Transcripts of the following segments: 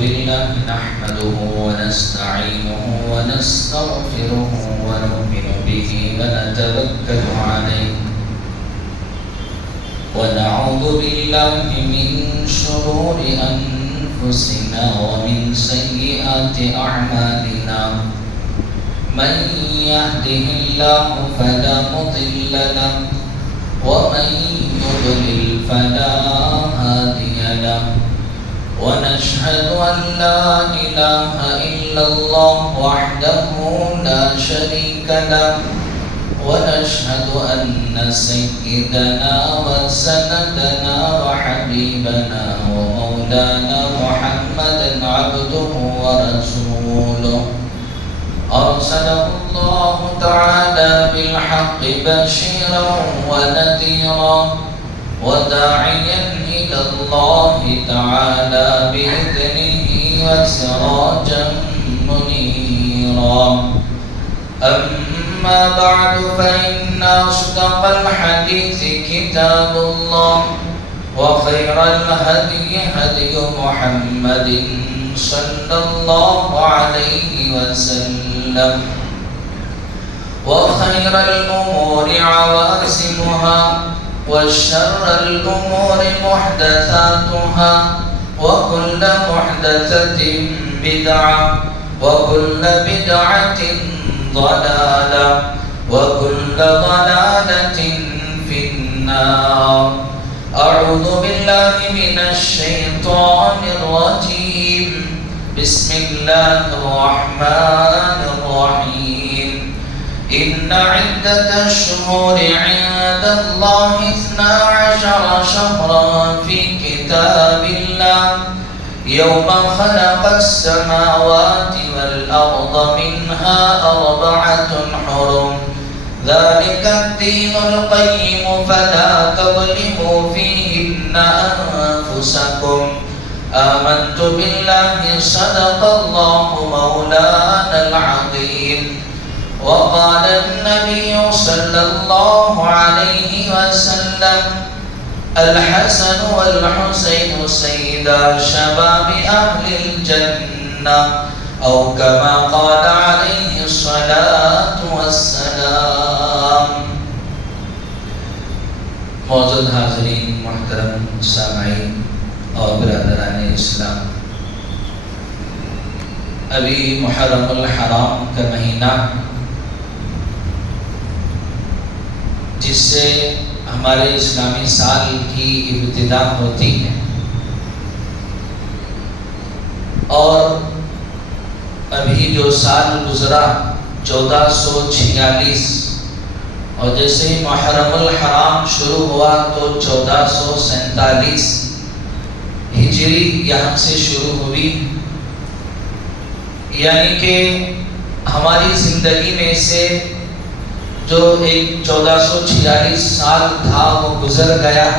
لله نحمده ونستعينه ونستغفره ونؤمن به ونتوكل عليه ونعوذ بالله من شرور أنفسنا ومن سيئات أعمالنا من يهده الله فلا مضل له ومن يضلل فلا هادي له ونشهد أن لا إله إلا الله وحده لا شريك له ونشهد أن سيدنا وسندنا وحبيبنا ومولانا محمدا عبده ورسوله أرسله الله تعالى بالحق بشيرا ونذيرا وداعيا إلى الله تعالى بإذنه وسراجا منيرا أما بعد فإن أصدق الحديث كتاب الله وخير الهدي هدي محمد صلى الله عليه وسلم وخير الأمور عواسمها وشر الأمور محدثاتها وكل محدثة بدعة وكل بدعة ضلالة وكل ضلالة في النار. أعوذ بالله من الشيطان الرجيم. بسم الله الرحمن الرحيم. إن عدة الشهور عند الله 12 شهرا في كتاب الله يوم خلق السماوات والأرض منها 4 حرم ذلك الدين القيم فلا تظلموا فيهن أنفسكم آمنت بالله صدق الله مولانا العظيم. وقال النبي صلى الله عليه وسلم الحسن والحسين سيدا شباب أهل الجنة أو كما قال عليه الصلاة والسلام. معزز حاضرین، محترم سامعین اور برادران اسلام، ابھی محرم الحرام کا مہینہ جس سے ہمارے اسلامی سال کی ابتدا ہوتی ہے اور ابھی جو سال گزرا 1446 اور جیسے ہی محرم الحرام شروع ہوا تو 1447 ہجری یہاں سے شروع ہوئی، یعنی کہ ہماری زندگی میں سے جو ایک 1446 سال تھا وہ گزر گیا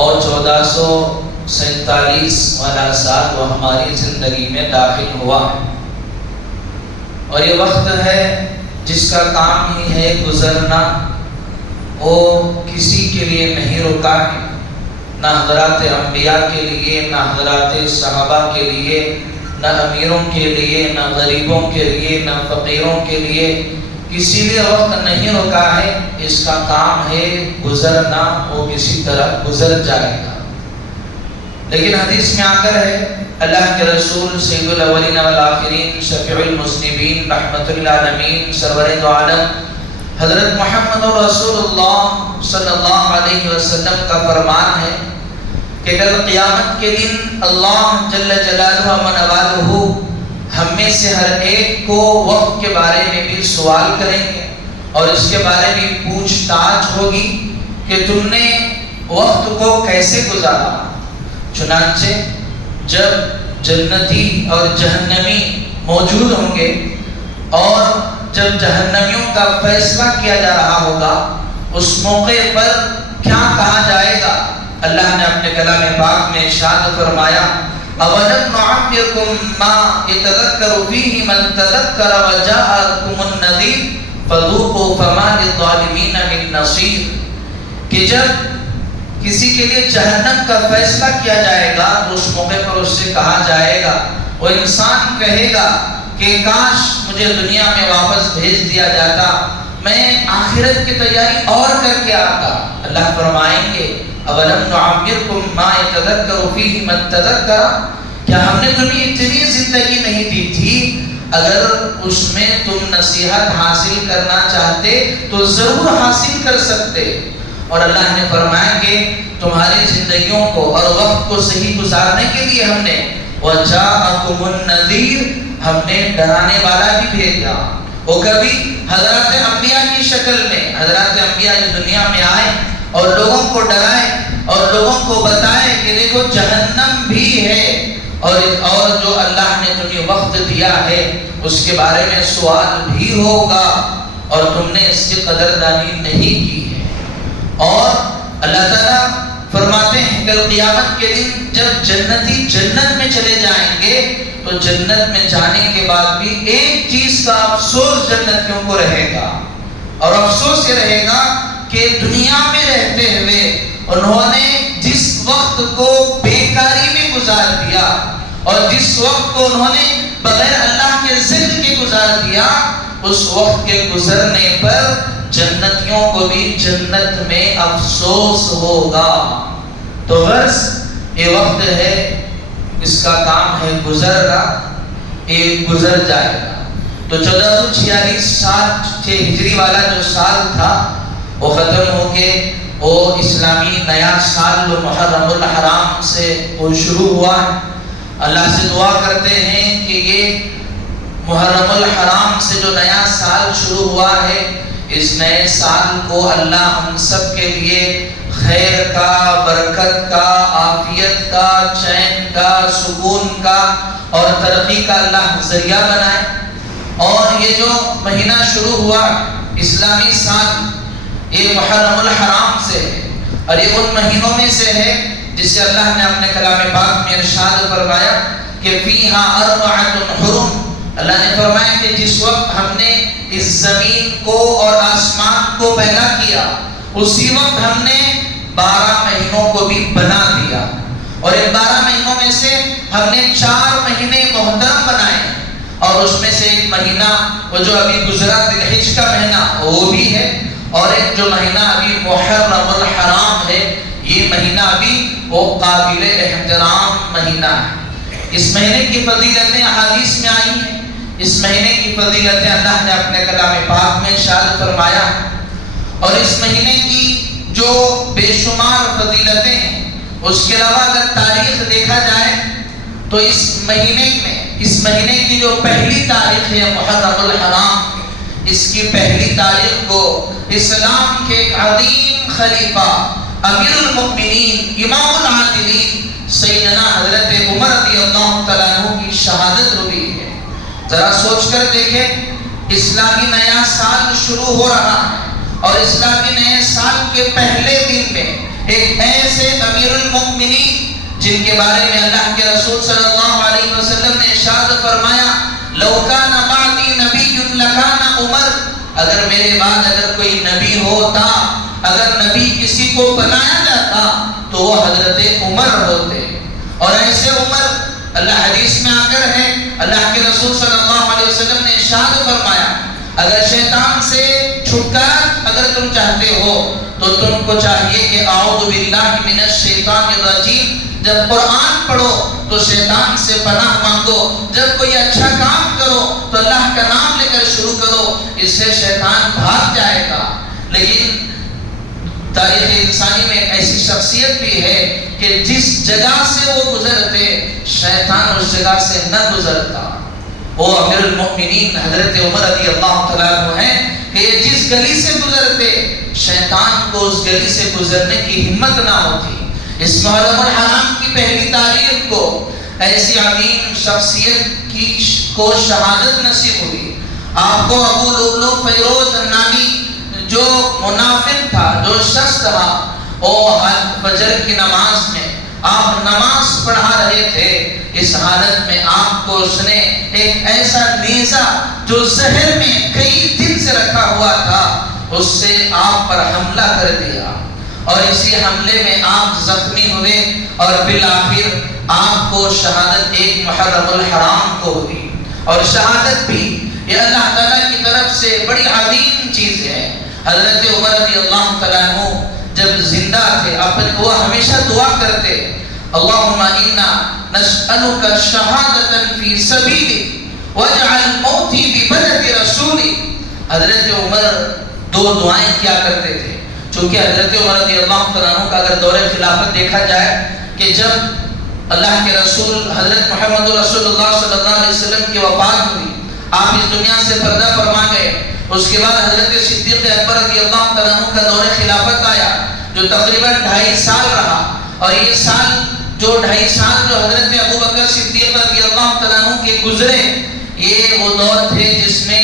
اور 1447 والا سال وہ ہماری زندگی میں داخل ہوا، اور یہ وقت ہے جس کا کام ہی ہے گزرنا، وہ کسی کے لیے نہیں رکا ہے، نہ حضرات انبیاء کے لیے، نہ حضرات صحابہ کے لیے، نہ امیروں کے لیے، نہ غریبوں کے لیے، نہ فقیروں کے لیے، کسی بھی وقت نہیں رکا ہے۔ اس کا کام ہے گزرنا، وہ کسی طرح گزر جائے گا۔ لیکن حدیث میں آ کر ہے اللہ کے رسول سید الاولین والآخرین شفیع المذنبین رحمت للعالمین سرور دو عالم حضرت محمد رسول اللہ صلی اللہ علیہ وسلم کا فرمان ہے کہ کل قیامت کے دن اللہ جل جلالہ و نوالہ ہم میں سے ہر ایک کو وقت کے بارے میں بھی سوال کریں گے اور اس کے بارے میں پوچھ تاچھ ہوگی کہ تم نے وقت کو کیسے گزارا۔ چنانچہ جب جنتی اور جہنمی موجود ہوں گے اور جب جہنمیوں کا فیصلہ کیا جا رہا ہوگا، اس موقع پر کیا کہا جائے گا؟ اللہ نے اپنے کلام پاک میں ارشاد فرمایا اَوَلَمْ نُعَمِّرْكُمْ مَا يَتَذَكَّرُ فِيهِ مَنْ تَذَكَّرَ وَجَاءَكُمُ— فَذُوقُوا فَمَا لِلظَّالِمِينَ مِن نَّصِيرٍ کہ جب کسی کے لیے جہنم کا فیصلہ کیا جائے گا تو اس موقع پر اس سے کہا جائے گا، وہ انسان کہے گا کہ کاش مجھے دنیا میں واپس بھیج دیا جاتا، میں آخرت کی تیاری اور کر کے آتا۔ اللہ فرمائیں گے اولم نعمرکم ما یتذکر فیہ من تذکر، کیا ہم نے تمہیں اتنی زندگی نہیں دی تھی؟ اگر اس میں تم نصیحت حاصل کرنا چاہتے تو ضرور حاصل کر سکتے۔ اور اللہ نے فرمایا کہ تمہاری زندگیوں کو اور وقت کو صحیح گزارنے کے لیے ہم نے وَجَاءَكُمُ النَّذِيرُ، ہم نے ڈرانے والا بھی بھیجا۔ وہ کبھی حضرات انبیاء کی شکل میں، حضرات انبیاء جو دنیا میں آئے اور لوگوں کو ڈرائے اور لوگوں کو بتائے کہ دیکھو جہنم بھی ہے، اور جو اللہ نے تمہیں وقت دیا ہے اس کے بارے میں سوال بھی ہوگا اور تم نے اس کی قدردانی نہیں کی ہے۔ اور اللہ تعالیٰ فرماتے ہیں کل قیامت کے دن جب جنتی جنت میں چلے جائیں گے تو جنت میں جانے کے بعد بھی ایک چیز کا افسوس جنتیوں کو رہے گا، اور افسوس یہ رہے گا کہ دنیا میں رہتے ہوئے انہوں نے جس وقت کو بیکاری میں گزار دیا اور جس وقت کو انہوں نے بغیر اللہ کے ذکر کے گزار دیا، اس وقت کے گزرنے پر جنتیوں کو بھی جنت میں افسوس ہوگا۔ تو غرض یہ وقت ہے، اس کا کام ہے گزرنا، یہ گزر جائے گا۔ تو 1446 سال ہجری والا جو سال تھا وہ ختم ہو کے وہ اسلامی نیا سال محرم الحرام سے وہ شروع ہوا ہے۔ اللہ سے دعا کرتے ہیں کہ یہ محرم الحرام سے جو نیا سال شروع ہوا ہے، اس نئے سال کو اللہ ہم سب کے لیے خیر کا، برکت کا، عافیت کا، چین کا، سکون کا اور ترقی کا اللہ ذریعہ بنائے۔ اور یہ جو مہینہ شروع ہوا اسلامی سال، یہ محرم الحرام سے ہے، اور یہ ان مہینوں میں سے ہے جسے اللہ نے اپنے کلام پاک میں ارشاد فرمایا کہ فیہا اربعۃ حرم۔ اللہ نے فرمایا کہ جس وقت ہم نے اس زمین کو اور آسمان کو پیدا کیا، اسی وقت ہم نے 12 مہینوں کو بھی بنا دیا، اور ان 12 مہینوں میں سے ہم نے 4 مہینے محترم بنائے، اور اس میں سے ایک مہینہ وہ جو ابھی گزرا ذی الحجہ کا مہینہ وہ بھی ہے، اور ایک جو مہینہ ابھی محرم الحرام ہے، یہ مہینہ ابھی وہ قابل احترام مہینہ ہے۔ اس مہینے کی فضیلتیں احادیث میں آئی ہیں، اس مہینے کی فضیلتیں اللہ نے اپنے کلام پاک میں ارشاد فرمایا، اور اس مہینے کی جو بے شمار فضیلتیں ہیں، اس کے علاوہ اگر تاریخ دیکھا جائے تو اس مہینے کی جو پہلی تاریخ ہے محرم الحرام، اس کی پہلی تاریخ کو اسلام کے ایک عظیم خلیفہ امیر المؤمنین امام العادلین سیدنا حضرت عمر رضی اللہ تعالیٰ عنہ کی شہادت ہوئی ہے۔ ذرا سوچ کر دیکھیں، اسلامی نیا سال شروع ہو رہا ہے اور اسلامی نئے سال کے پہلے دن میں ایک ایسے امیر المؤمنین جن کے بارے میں اللہ کے رسول صلی اللہ علیہ وسلم نے ارشاد فرمایا لو کان بعدی نبی لکان عمر، اگر میرے بعد اگر کوئی نبی ہوتا، اگر نبی کسی کو بنایا جاتا تو وہ حضرت عمر ہوتے، اور ایسے عمر اللہ حدیث میں آ کر ہے اللہ کے رسول صلی اللہ علیہ وسلم نے ارشاد فرمایا اگر شیطان سے چھٹکارا اگر تم چاہتے ہو تو تم کو چاہیے کہ اعوذ باللہ من الشیطان الرجیم، جب قرآن پڑھو تو شیطان سے پناہ مانگو، جب کوئی اچھا کام کرو تو اللہ کا نام لے کر شروع کرو، اس سے شیطان بھاگ جائے گا۔ لیکن تاریخ انسانی میں ایک ایسی شخصیت بھی ہے کہ جس جگہ سے وہ گزرتے شیطان اس جگہ سے نہ گزرتا۔ وہ امیر المؤمنین حضرت عمر رضی اللہ تعالیٰ عنہ ہیں کہ جس گلی سے گزرتے شیطان کو اس گلی سے گزرنے کی ہمت نہ ہوتی۔ اس محرم الحرام کی پہلی تاریخ کو ایسی عظیم شخصیت کو شہادت نصیب ہوئی۔ آپ کو ابو لؤلؤ فیروز نامی جو منافق تھا، جو شخص تھا، وہ فجر کی نماز میں آپ نماز پڑھا رہے تھے، اس حالت میں آپ کو اس نے ایک ایسا نیزہ جو زہر میں کئی دن سے رکھا ہوا تھا اس سے آپ پر حملہ کر دیا، اور اسی حملے میں آپ زخمی ہوئے اور بالآخر آپ کو شہادت ایک محرم الحرام کو ہوئی. اور شہادت بھی یہ اللہ تعالیٰ کی طرف سے بڑی عظیم چیز ہے. حضرت عمر رضی اللہ تعالیٰ عنہ جب زندہ تھے وہ ہمیشہ دعا کرتے اللہم انا نسألک شہادتا فی سبیلک واجعل موتی ببلد رسولک. حضرت عمر دو دعائیں کیا کرتے تھے. چونکہ حضرت عمر رضی اللہ تعالیٰ عنہ کا اگر دور خلافت دیکھا جائے کہ جب اللہ کے رسول حضرت محمد رسول اللہ صلی اللہ علیہ وسلم کی وفات ہوئی، آپ اس دنیا سے پردہ فرما گئے، اس کے بعد حضرت صدیق اکبر رضی اللہ تعالیٰ عنہ کا دور خلافت آیا جو تقریباً 2.5 سال رہا. اور یہ سال جو 2.5 سال جو حضرت ابو بکر صدیق رضی اللہ تعالیٰ عنہ کے گزرے، یہ وہ دور تھے جس میں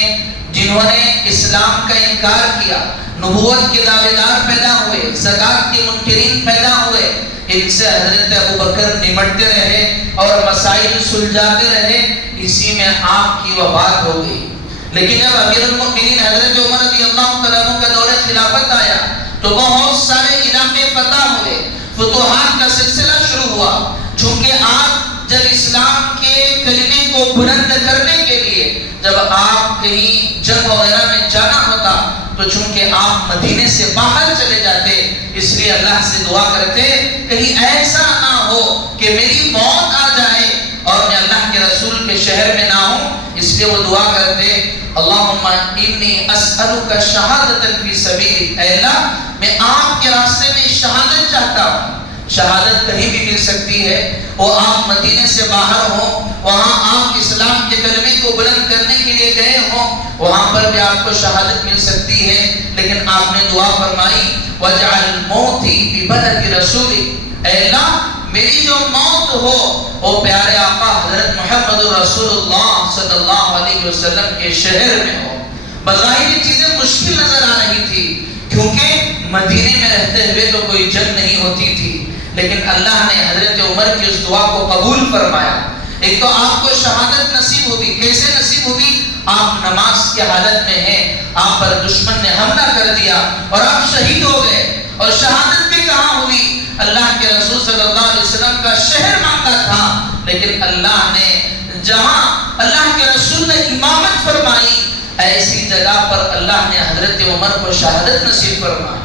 جنہوں نے اسلام کا انکار کیا، نبوت کے دعوے دار پیدا ہوئے، زکوٰۃ کے منکرین پیدا ہوئے. ان سے حضرت ابو بکر نمٹتے رہے اور مسائل سلجھاتے رہے، اسی میں آپ کی وفات ہو گئی. لیکن جب امیر المؤمنین حضرت عمر رضی اللہ تعالیٰ عنہ کا دور خلافت آیا تو بہت سارے علاقے فتح ہوئے، فتوحات کا سلسلہ شروع ہوا. چونکہ آپ جب اسلام کے کلمے کو بلند کرنے کے لیے جب آپ کہیں جنگ وغیرہ میں جانا ہوتا تو چونکہ آپ مدینے سے باہر چلے جاتے، اس لیے اللہ سے دعا کرتے کہیں ایسا نہ ہو کہ میری موت آ جائے اور میں اللہ کے رسول کے شہر میں نہ ہوں. اس لیے وہ دعا کرتے اللہم انی اسألک شہادتا فی سبیلک. اے اللہ میں آپ کے راستے میں شہادت چاہتا ہوں. شہادت کہیں بھی مل سکتی ہے، وہ آپ مدینے سے باہر ہوں، وہاں آپ اسلام کے کلمے کو بلند کرنے کے لیے گئے ہوں، وہاں پر بھی آپ کو شہادت مل سکتی ہے. لیکن آپ نے دعا فرمائی وَجْعَلْ مَوْتِي بِبَلَدِ رَسُولِكَ. اے اللہ میری جو موت ہو وہ پیارے آقا حضرت محمد رسول اللہ صلی اللہ علیہ وسلم کے شہر میں ہو. بظاہر یہ چیزیں مشکل نظر آ رہی تھی کیونکہ مدینے میں رہتے ہوئے تو کوئی جنگ نہیں ہوتی تھی، لیکن اللہ نے حضرت عمر کی اس دعا کو قبول فرمایا. ایک تو آپ کو شہادت نصیب ہوئی. کیسے نصیب ہوئی؟ آپ نماز کی حالت میں ہیں، آپ پر دشمن نے حملہ کر دیا اور آپ شہید ہو گئے. اور شہادت بھی کہاں ہوئی؟ اللہ کے رسول صلی اللہ علیہ وسلم کا شہر مانگا تھا، لیکن اللہ نے جہاں اللہ کے رسول نے امامت فرمائی ایسی جگہ پر اللہ نے حضرت عمر کو شہادت نصیب فرمائی.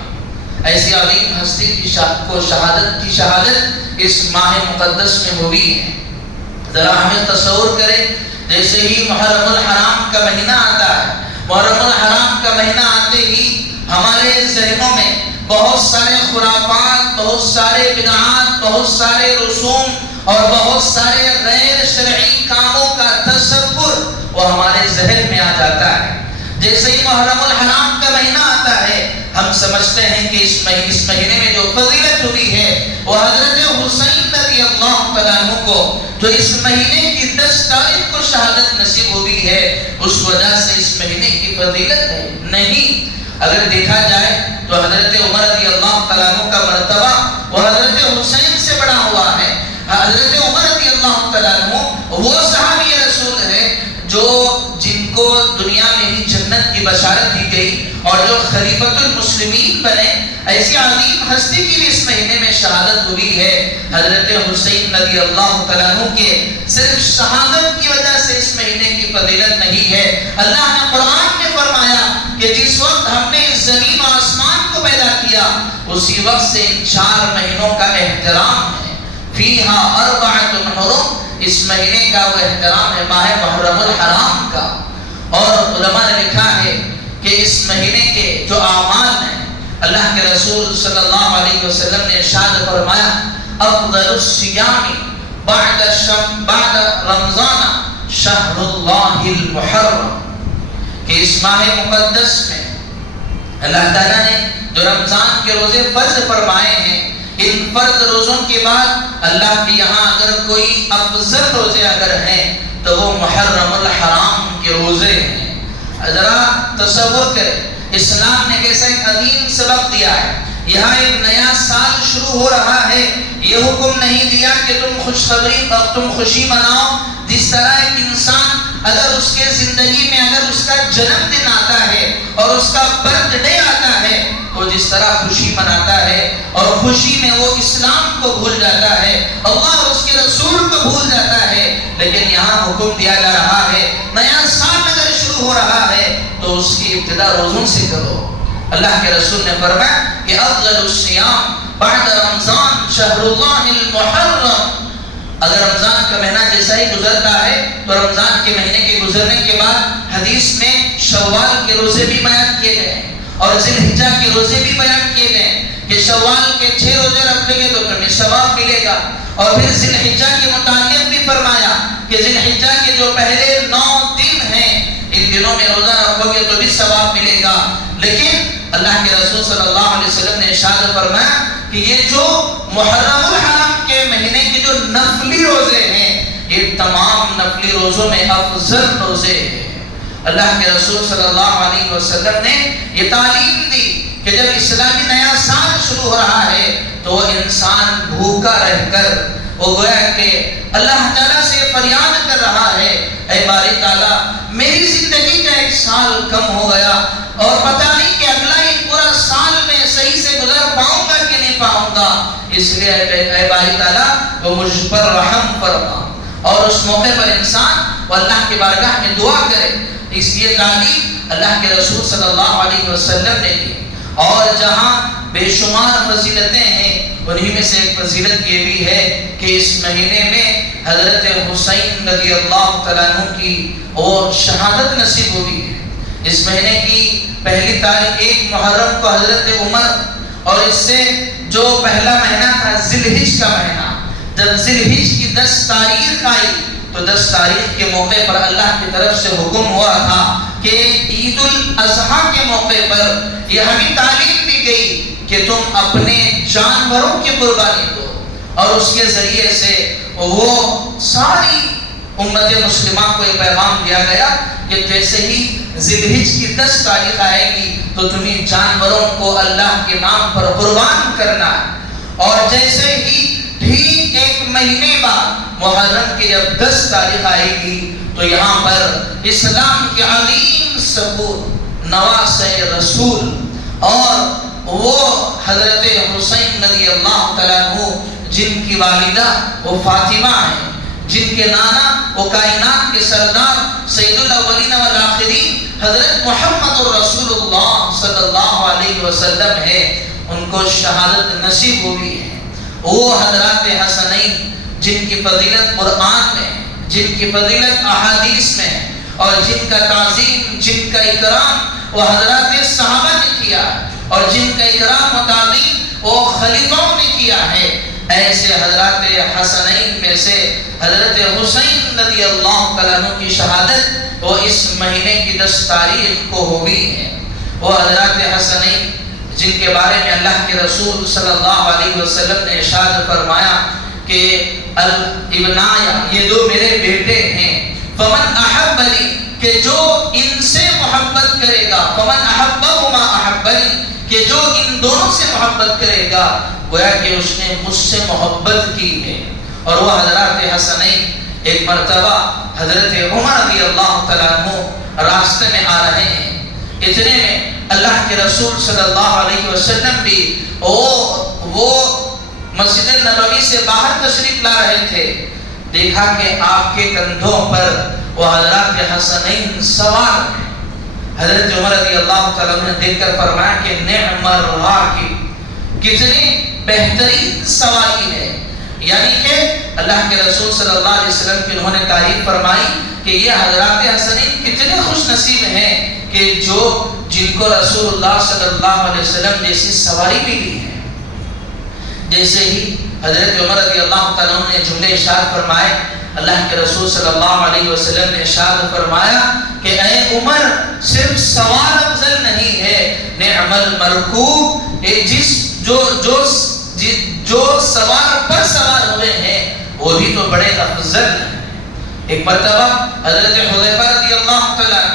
ایسی عظیم ہستی کی شہادت اس ماہ مقدس میں ہوئی ہے. ذرا ہمیں تصور کریں جیسے ہی محرم الحرام کا مہینہ آتا ہے، محرم الحرام کا مہینہ آتے ہی ہمارے ذہنوں میں بہت سارے خرافات، بہت سارے بدعات، بہت سارے رسوم اور بہت سارے غیر شرعی کاموں کا تصور وہ ہمارے ذہن میں آ جاتا ہے. جیسے ہی محرم الحرام کا مہینہ آتا ہے ہم سمجھتے ہیں کہ اس مہینے میں جو فضیلت ہوئی ہے وہ حضرت حسین رضی اللہ تعالیٰ عنہ کو جو اس مہینے کی 10 تاریخ کو شہادت نصیب ہوئی ہے اس وجہ سے اس مہینے کی فضیلت ہے. نہیں، اگر دیکھا جائے تو حضرت عمر رضی اللہ تعالیٰ عنہ کا مرتبہ وہ حضرت حسین سے بڑا ہوا ہے. حضرت عمر رضی اللہ تعالیٰ عنہ وہ صحابی رسول ہے جن کو دنیا میں ہی جنت کی بشارت دی گئی اور جو خلیفۃ المسلمین بنے. ایسی عظیم ہستی کی بھی اس مہینے میں شہادت ہوئی ہے. حضرت حسین رضی اللہ تعالیٰ عنہ کے صرف شہادت کی وجہ سے اس مہینے کی فضیلت نہیں ہے. اللہ نے قرآن میں فرمایا کہ جس وقت ہم نے زمین و آسمان کو پیدا کیا اسی وقت سے ان 4 مہینوں کا احترام ہے. فیہا اربعۃ حرم، اس مہینے کا وہ احترام ہے ماہ محرم الحرام کا. اور علماء نے لکھا ہے کہ اس مہینے کے جو اعمال ہیں اللہ کے رسول صلی اللہ علیہ وسلم نے ارشاد فرمایا افضل الصیام بعد رمضان شہر اللہ المحرم، کہ اس ماہ مقدس میں اللہ تعالیٰ نے جو رمضان کے روزے فرض فرمائے ہیں، ان فرض روزوں کے بعد اللہ کے یہاں اگر کوئی افضل روزے اگر ہیں تو وہ محرم الحرام کے روزے ہیں. ذرا تصور کریں اسلام نے کیسا ایک عظیم سبق دیا ہے. یہاں ایک نیا سال شروع ہو رہا ہے، یہ حکم نہیں دیا کہ تم خوشخبری اور تم خوشی مناؤ. جس طرح ایک انسان اگر اس کے زندگی میں اگر اس کا جنم دن آتا ہے اور اس کا برتھ ڈے آتا ہے تو جس طرح خوشی مناتا ہے اور خوشی میں وہ اسلام کو بھول جاتا ہے، اللہ اور اس کے رسول کو بھول جاتا ہے، لیکن یہاں حکم دیا جا رہا ہے نیا سال اگر شروع ہو رہا ہے تو اس کی ابتدا روزوں سے کرو۔ اللہ کے رسول نے فرمایا کہ افضل الصیام بعد رمضان شہر اللہ المحرم، اگر رمضان کا مہینہ جیسا ہی گزرتا ہے تو رمضان کے مہینے کے گزرنے کے بعد حدیث میں شوال کے روزے بھی بیان کیے گئے ہیں اور ذی الحجہ کے روزے بھی بیان کیے گئے ہیں کہ شوال کے 6 روزے رکھیں گے تو تمہیں ثواب ملے گا، اور پھر ذی الحجہ کے متعلق بھی فرمایا کہ ذی الحجہ کے جو پہلے 9 دن ہیں ان دنوں میں روزہ رکھو گے تو بھی ثواب ملے گا۔ لیکن اللہ کے رسول صلی اللہ علیہ وسلم نے ارشاد فرمایا کہ یہ جو محرم الحرام کے مہینے کے جو نفلی روزے ہیں یہ تمام نفلی روزوں میں افضل روزے ہیں۔ اللہ کے رسول صلی اللہ علیہ وسلم نے یہ تعلیم دی کہ جب اسلامی نیا سال شروع ہو رہا ہے تو وہ انسان بھوکا رہ کر وہ گویا کہ اللہ تعالیٰ سے فریاد کر رہا ہے، اے باری تعالیٰ میری زندگی کا 1 سال کم ہو گیا اور پتہ نہیں کہ اگلا ایک پورا سال میں صحیح سے گزر پاؤں گا کہ نہیں پاؤں گا، اس لیے اے باری تعالیٰ وہ مجھ پر رحم فرما۔ اور اس موقع پر انسان وہ اللہ کے بارگاہ میں دعا کرے، اس لیے تعلیم اللہ کے رسول صلی اللہ علیہ وسلم نے دی۔ اور جہاں بے شمار فضیلتیں ہیں انہی میں سے ایک فضیلت یہ بھی ہے کہ اس مہینے میں حضرت حسین رضی اللہ تعالیٰ عنہ کی اور شہادت نصیب ہوئی ہے۔ اس مہینے کی پہلی تاریخ 1 محرم کو حضرت عمر، اور اس سے جو پہلا مہینہ تھا ذی الحجہ کا مہینہ، جب ذی الحجہ کی 10 تاریخ آئی تو 10 تاریخ کے موقع پر اللہ کی طرف سے حکم ہوا تھا کہ عید الاضحیٰ کے موقع پر یہ ہمیں تعلیم دی گئی کہ تم اپنے جانوروں کی قربانی دو، اور اس کے ذریعے سے وہ ساری امت مسلمہ کو یہ پیغام دیا گیا کہ جیسے ہی ذی الحجہ کی 10 تاریخ آئے گی تو تمہیں جانوروں کو اللہ کے نام پر قربان کرنا ہے، اور جیسے ہی ٹھیک 1 مہینے بعد محرم کی جب 10 تاریخ آئے گی تو یہاں پر اسلام کے عظیم ثبوت نواسۂ رسول اور وہ حضرت حسین رضی اللہ تعالیٰ عنہ جن کی والدہ وہ فاطمہ ہیں، جن کے نانا وہ کائنات کے سردار سید الاولین والآخرین حضرت محمد رسول اللہ صلی اللہ علیہ وسلم ہے، ان کو شہادت نصیب ہوئی ہے۔ وہ حضرات حسنین جن کی فضیلت قرآن میں، جن کی فضیلت احادیث میں، اور جن کا تعظیم، جن کا اکرام وہ حضرات صحابہ نے کیا، اور جن کا اکرام و تعظیم وہ خلیفوں نے کیا ہے، ایسے حضرات حسنین میں سے حضرت حسین رضی اللہ تعالیٰ عنہ کی شہادت وہ اس مہینے کی 10 تاریخ کو ہوئی ہے۔ وہ حضرات حسنین جن کے بارے میں اللہ کے رسول صلی اللہ علیہ وسلم نے ارشاد فرمایا کہ الابنایا یہ 2 میرے بیٹے ہیں، فمن احبنی کہ جو ان سے محبت کرے گا، فمن احبہما احبنی کہ جو ان دونوں سے محبت کرے گا گویا کہ اس نے مجھ سے محبت کی ہے۔ اور وہ حضرات حسنین ایک مرتبہ حضرت عمر رضی اللہ تعالیٰ عنہ راستے میں آ رہے ہیں، اتنے میں اللہ کے رسول صلی اللہ علیہ وسلم بھی وہ مسجد نبوی سے باہر تشریف لا رہے تھے، دیکھا کہ آپ کے کندھوں پر وہ حضرات حسنین سوار ہیں۔ حضرت عمر رضی اللہ تعالیٰ عنہ نے دیکھ کر فرمایا کہ نعم الراکب، کتنی بہترین سواری ہے، یعنی کہ اللہ کے رسول صلی اللہ علیہ وسلم کی انہوں نے تعریف فرمائی کہ یہ حضرات حسنین کتنے خوش نصیب ہیں کہ جن کو رسول اللہ صلی اللہ علیہ وسلم جیسی سواری ملی ہے۔ جیسے ہی حضرت عمر رضی اللہ تعالیٰ عنہ نے جملے ارشاد فرمائے، اللہ کے رسول صلی اللہ علیہ وسلم نے ارشاد فرمایا کہ اے عمر صرف سوار افضل نہیں ہے، نعم المرکوب جو سوار پر سوار ہوئے ہیں وہ بھی تو بڑے افضل ہیں۔ ایک مرتبہ حضرت حذیفہ رضی اللہ تعالیٰ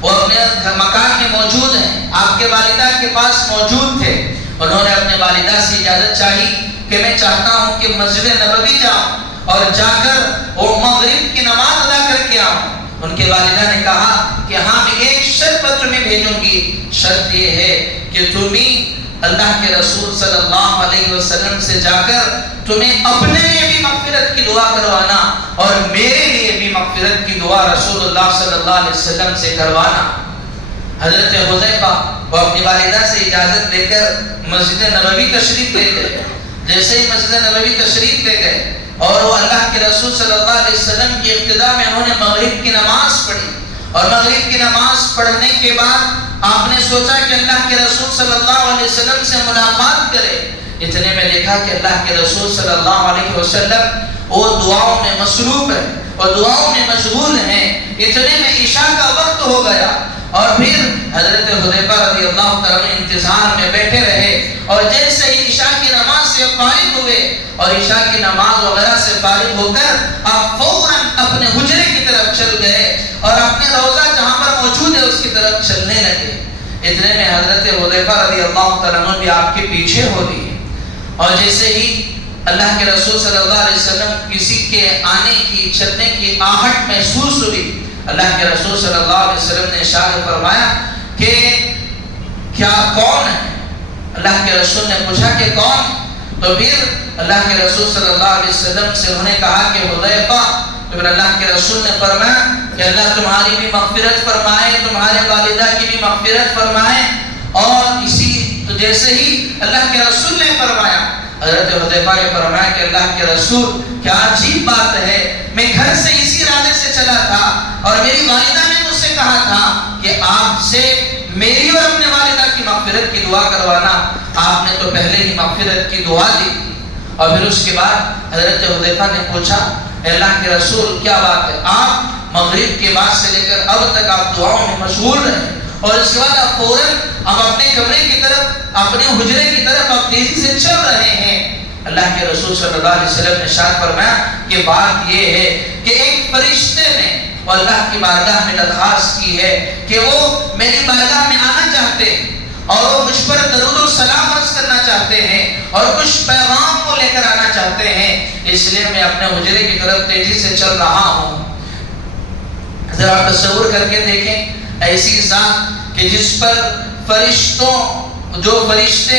وہ اپنے مکان میں موجود ہیں، آپ کے والدہ کے پاس موجود تھے، انہوں نے اپنے والدہ سے اجازت چاہی کہ میں چاہتا ہوں کہ مسجد نبوی جاؤں اور جا کر وہ مغرب کی نماز ادا کر کے آؤں۔ ان کے والدہ نے کہا کہ ہاں میں ایک شرط پر تمہیں بھیجوں گی، شرط یہ ہے کہ تمہیں اللہ کے رسول صلی اللہ علیہ وسلم سے جا کر تمہیں اپنے لیے بھی مغفرت کی دعا کروانا اور میرے لیے بھی مغفرت کی دعا رسول اللہ صلی اللہ علیہ وسلم سے کروانا۔ حضرت حذیفہ وہ اپنی والدہ سے اجازت لے کر مسجد نبوی تشریف لے گئے۔ جیسے ہی مسجد نبوی تشریف لے گئے اور وہ اللہ کے رسول صلی اللہ علیہ وسلم کی اقتداء میں انہوں نے مغرب کی نماز پڑھی، اور مغرب کی نماز پڑھنے کے بعد آپ نے سوچا کہ اللہ کے رسول صلی اللہ علیہ وسلم سے ملاقات کرے۔ اتنے میں دیکھا کہ اللہ کے رسول صلی اللہ علیہ وسلم وہ دعاؤں میں مصروف ہے اور دعاؤں میں مشغول ہیں۔ اتنے میں عشاء کا وقت ہو گیا، اور پھر حضرت حذیفہ رضی اللہ تعالیٰ انتظار میں بیٹھے رہے، اور جیسے ہی عشاء کی نماز سے فارغ ہوئے اور عشاء کی نماز وغیرہ سے فارغ ہو کر آپ فوراً اپنے حجرے کی طرف چل گئے اور اپنے روضہ جہاں پر موجود ہے اس کی طرف چلنے لگے۔ اتنے میں حضرت حذیفہ رضی اللہ تعالیٰ بھی آپ کے پیچھے ہو لیے، اور جیسے ہی اللہ کے رسول صلی اللہ علیہ وسلم کسی کے آنے کی چلنے کی آہٹ محسوس ہوئی، اللہ کے رسول صلی اللہ علیہ وسلم نے ارشاد فرمایا کہ کیا کون ہے؟ اللہ کے رسول نے پوچھا کہ کون؟ تو پھر اللہ کے رسول صلی اللہ علیہ وسلم سے انہوں نے کہا کہ حذیفہ۔ تو پھر اللہ کے رسول نے فرمایا کہ اللہ تمہاری بھی مغفرت فرمائے، تمہارے والدہ کی بھی مغفرت فرمائے۔ اور اسی تو جیسے ہی اللہ کے رسول نے فرمایا، حضرت حذیفہ نے فرمایا کہ اللہ کے رسول کیا عجیب بات ہے، میں گھر سے اسی ارادے سے چلا تھا اور میری والدہ نے مجھ سے کہا تھا کہ آپ سے میری اور اپنے والدہ کی مغفرت کی دعا کروانا، آپ نے تو پہلے ہی مغفرت کی دعا دی۔ اور پھر اس کے بعد حضرت حذیفہ نے پوچھا اے اللہ کے رسول کیا بات ہے؟ آپ مغرب کے بعد سے لے کر اب تک آپ دعاؤں میں مشغول رہے، اور اس کے بعد آپ فوراً اب اپنے کمرے کی طرف، اپنے حجرے کی طرف آپ تیزی سے چل رہے ہیں۔ اللہ کے رسول صلی اللہ علیہ وسلم نے ارشاد فرمایا کہ بات یہ ہے کہ ایک فرشتے نے اللہ کی بارگاہ میں درخواست کی ہے کہ وہ میری بارگاہ میں آنا چاہتے ہیں اور وہ مجھ پر درود و سلام عرض کرنا چاہتے ہیں اور کچھ پیغام کو لے کر آنا چاہتے ہیں، اس لیے میں اپنے حجرے کی طرف تیزی سے چل رہا ہوں۔ ذرا تصور کر کے دیکھیں ایسی ذات کہ جس پر فرشتوں، جو فرشتے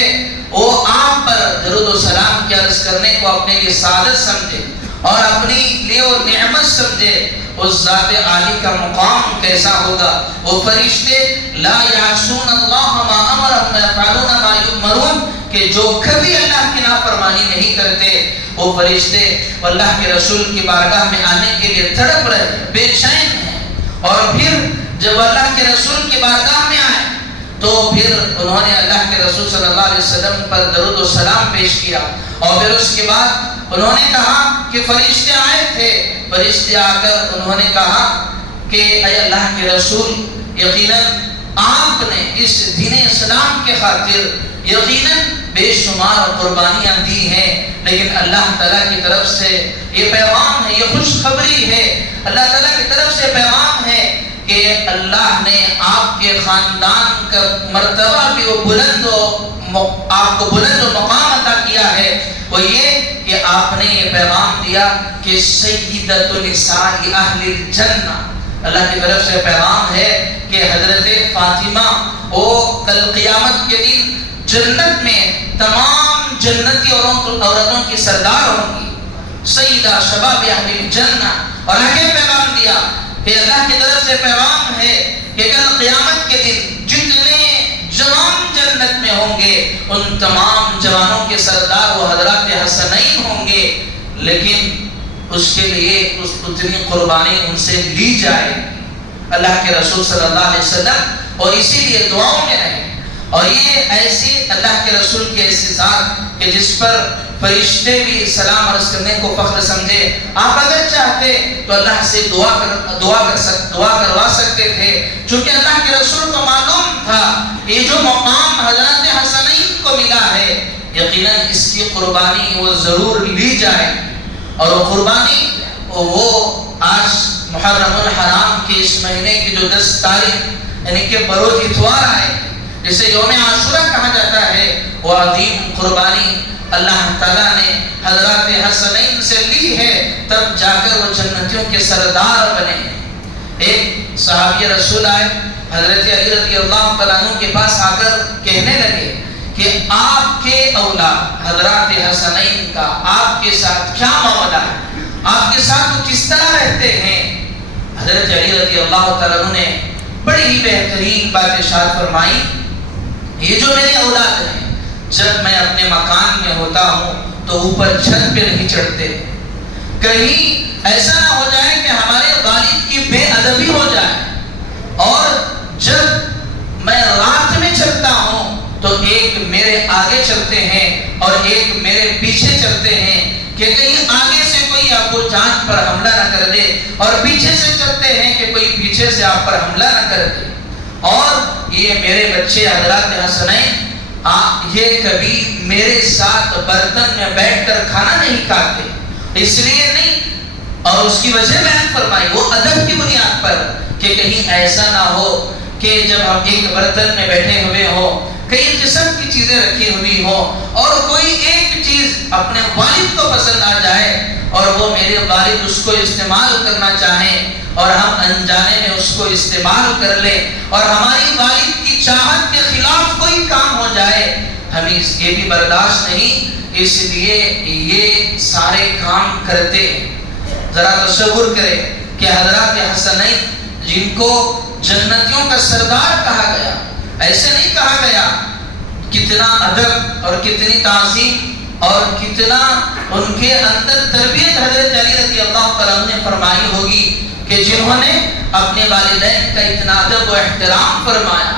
وہ آپ پر درود و سلام کی عرض کرنے کو اپنے لیے سعادت سمجھے اور اپنی لیے وہ نعمت سمجھے، اس ذات عالی کا مقام کیسا ہوگا۔ وہ فرشتے لا یعصون اللہ ما امرهم ویفعلون ما یؤمرون، کہ جو کبھی اللہ کی نافرمانی نہیں کرتے، وہ فرشتے اللہ کے رسول کی بارگاہ میں آنے کے لیے تڑپ رہے، بے چین ہیں۔ اور پھر جب اللہ کے رسول کی بارگاہ میں آئے تو پھر انہوں نے اللہ کے رسول صلی اللہ علیہ وسلم پر درود و سلام پیش کیا، اور پھر اس کے بعد انہوں نے کہا کہ فرشتے آئے تھے۔ فرشتے آ کر انہوں نے کہا کہ اے اللہ کے رسول، یقیناً آپ نے اس دین اسلام کے خاطر یقیناً بے شمار قربانیاں دی ہیں، لیکن اللہ تعالیٰ کی طرف سے یہ پیغام ہے، یہ خوشخبری ہے، اللہ تعالیٰ کی طرف سے پیغام ہے کہ اللہ نے آپ کے خاندان کا مرتبہ بھی وہ بلند آپ کو بلند و مقام عطا کیا ہے۔ وہ یہ کہ آپ نے یہ پیغام دیا کہ سیدۃ نساء اہل الجنہ، اللہ کی طرف سے پیغام ہے کہ حضرت فاطمہ وہ کل قیامت کے دن جنت میں تمام جنتی عورتوں کی سردار ہوں گی، سیدہ شباب اہل الجنہ۔ اور آگے پیغام دیا کہ اللہ کی طرف سے پیغام ہے کہ کل قیامت کے دن جتنے جوان جنت میں ہوں گے ان تمام جوانوں کے سردار وہ حضرات حسنین ہوں گے، لیکن اس کے لیے اتنی قربانی ان سے لی جائے۔ اللہ کے رسول صلی اللہ علیہ وسلم اور اسی لیے دعاؤں میں رہے، اور یہ ایسی اللہ کے رسول کی ایسی ذات کہ جس پر فرشتے بھی سلام عرض کرنے کو فخر سمجھے۔ آپ اگر چاہتے تو اللہ سے دعا کروا سکتے تھے، چونکہ اللہ کے رسول کو معلوم تھا یہ جو مقام حضرت حسنین کو ملا ہے یقیناً اس کی قربانی وہ ضرور لی جائے۔ اور وہ قربانی وہ آج محرم الحرام کے اس مہینے کی جو 10 تاریخ یعنی کہ بروز اتوار آئے جسے یوم عاشورہ کہا جاتا ہے، وہ عظیم قربانی اللہ تعالیٰ نے حضرات حسنین سے لی ہے، تب جا کر وہ جنتیوں کے سردار بنے ہیں۔ ایک صحابی رسول آئے حضرت علی رضی اللہ عنہ کے پاس آ کر کہنے لگے کہ آپ کے اولاد حضرات حسنین کا آپ کے ساتھ کیا معاملہ ہے، آپ کے ساتھ وہ کس طرح رہتے ہیں؟ حضرت علی رضی اللہ عنہ نے بڑی ہی بہترین بات ارشاد فرمائی، یہ جو میرے اولاد ہیں جب میں اپنے مکان میں ہوتا ہوں تو اوپر چھت پہ نہیں چڑھتے، کہیں ایسا نہ ہو جائے کہ ہمارے والد کی بے ادبی ہو جائے، اور جب میں رات میں چلتا ہوں تو ایک میرے آگے چلتے ہیں اور ایک میرے پیچھے چلتے ہیں کہ کہیں آگے سے کوئی ابو جان پر حملہ نہ کر دے، اور پیچھے سے چلتے ہیں کہ کوئی پیچھے سے آپ پر حملہ نہ کر دے۔ اور یہ میرے بچے حضرات حسنین یہ کبھی میرے ساتھ برتن میں بیٹھ کر کھانا نہیں کھاتے، اس لیے نہیں، اور اس کی وجہ بیان فرمائی وہ ادب کی بنیاد پر کہ کہیں ایسا نہ ہو کہ جب ہم ایک برتن میں بیٹھے ہوئے ہوں کئی قسم کی چیزیں رکھی ہوئی ہوں اور کوئی ایک چیز اپنے والد کو پسند آ جائے اور وہ میرے والد اس کو استعمال کرنا چاہیں اور ہم انجانے میں اس کو استعمال کر لیں، اور ہماری والد کی چاہت کے خلاف کوئی کام ہو جائے، ہمیں یہ بھی برداشت نہیں، اس لیے یہ سارے کام کرتے ہیں۔ ذرا تصور کریں کہ حضرات حسنین جن کو جنتیوں کا سردار کہا گیا، ایسے نہیں کہا گیا، کتنا ادب اور کتنی تعظیم اور کتنا ان کے اندر تربیت حضرت علی رضی اللہ عنہ نے فرمائی ہوگی کہ جنہوں نے اپنے والدین کا اتنا ادب و احترام فرمایا۔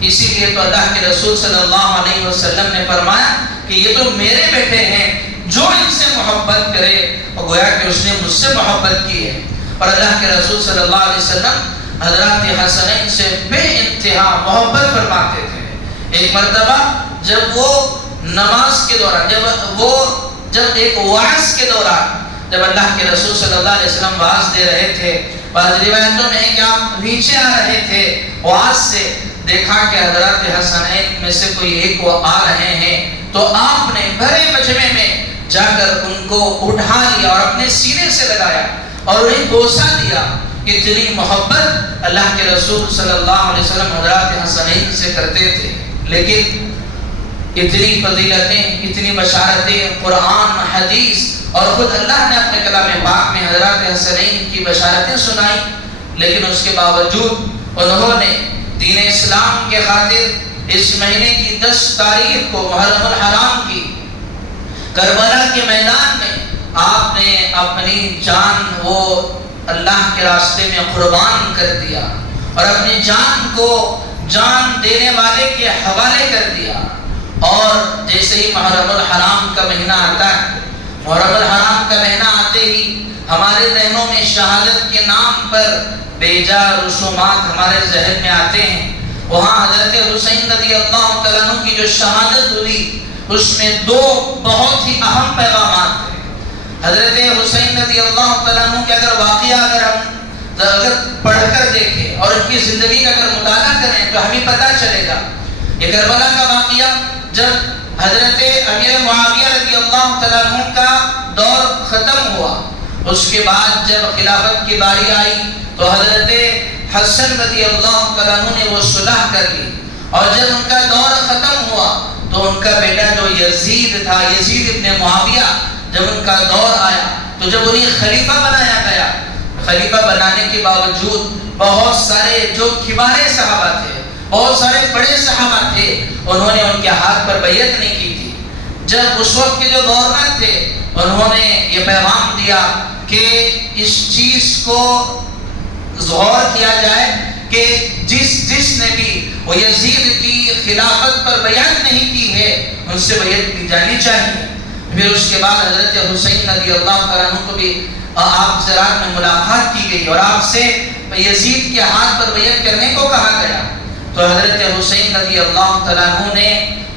اسی لیے تو اللہ کے رسول صلی اللہ علیہ وسلم نے فرمایا کہ یہ تو میرے بیٹے ہیں، جو ان سے محبت کرے اور گویا کہ اس نے مجھ سے محبت کی ہے۔ اور اللہ کے رسول صلی اللہ علیہ وسلم حضرات حسنین سے بے انتہا محبت فرماتے تھے۔ ایک مرتبہ جب وہ نماز کے دوران جب ایک وعظ کے دوران جب اللہ کے رسول صلی اللہ علیہ وسلم وعظ دے رہے تھے، بعض روایتوں میں کہ آپ نیچے آ رہے تھے وعظ سے، دیکھا کہ حضرات حسنین میں سے کوئی ایک وہ آ رہے ہیں، تو آپ نے بھرے مجمع میں جا کر ان کو اٹھا لیا اور اپنے سینے سے لگایا اور انہیں بوسہ دیا۔ اتنی محبت اللہ کے رسول صلی اللہ علیہ وسلم حضرات حسنین سے کرتے تھے، لیکن اتنی فضیلتیں، اتنی بشارتیں قرآن حدیث اور خود اللہ نے اپنے کلام پاک میں حضرات حسنین کی بشارتیں سنائی، لیکن اس کے باوجود انہوں نے دین اسلام کے خاطر اس مہینے کی 10 تاریخ کو محرم الحرام کی کربلا کے میدان میں آپ نے اپنی جان وہ اللہ کے راستے میں قربان کر دیا اور اپنی جان کو جان دینے والے کے حوالے کر دیا۔ اور جیسے ہی محرم الحرام کا مہینہ آتا ہے، محرم الحرام کا مہینہ آتے ہی ہمارے ذہنوں میں شہادت کے نام پر بیجا رسومات ہمارے ذہن میں آتے ہیں۔ وہاں حضرت حسین رضی اللہ عنہ کی جو شہادت ہوئی اس میں 2 بہت ہی اہم پیغامات ہیں۔ حضرت حسین رضی اللہ عنہ کے اگر واقعہ اگر پڑھ کر دیکھیں اور ان کی زندگی کا اگر مطالعہ کریں تو ہمیں پتہ چلے گا یہ کربلا کا واقعہ جب حضرت امیر معاویہ رضی اللہ عنہ کا دور ختم ہوا، اس کے بعد جب خلافت کی باری آئی تو حضرت حسن رضی اللہ عنہ نے وہ صلح کر لی، اور جب ان کا دور ختم ہوا تو ان کا بیٹا جو یزید تھا، یزید ابن معاویہ، جب ان کا دور آیا تو جب انہیں خلیفہ بنایا گیا، خلیفہ بنانے کے باوجود بہت سارے جو کبار صحابہ تھے، بہت سارے بڑے صحابہ تھے، انہوں نے ان کے ہاتھ پر بیعت نہیں کی تھی۔ جب اس وقت کے جو گورنر تھے انہوں نے یہ پیغام دیا کہ اس چیز کو غور کیا جائے کہ جس نے بھی وہ یزید کی خلافت پر بیعت نہیں کی ہے ان سے بیعت کی جانی چاہیے۔ پھر اس کے بعد حضرت حسین رضی اللہ عنہ کو بھی آپ زراعت میں ملاقات کی گئی اور آپ سے یزید کے ہاتھ پر بیعت کرنے کو کہا گیا، تو حضرت حسین رضی اللہ عنہ نے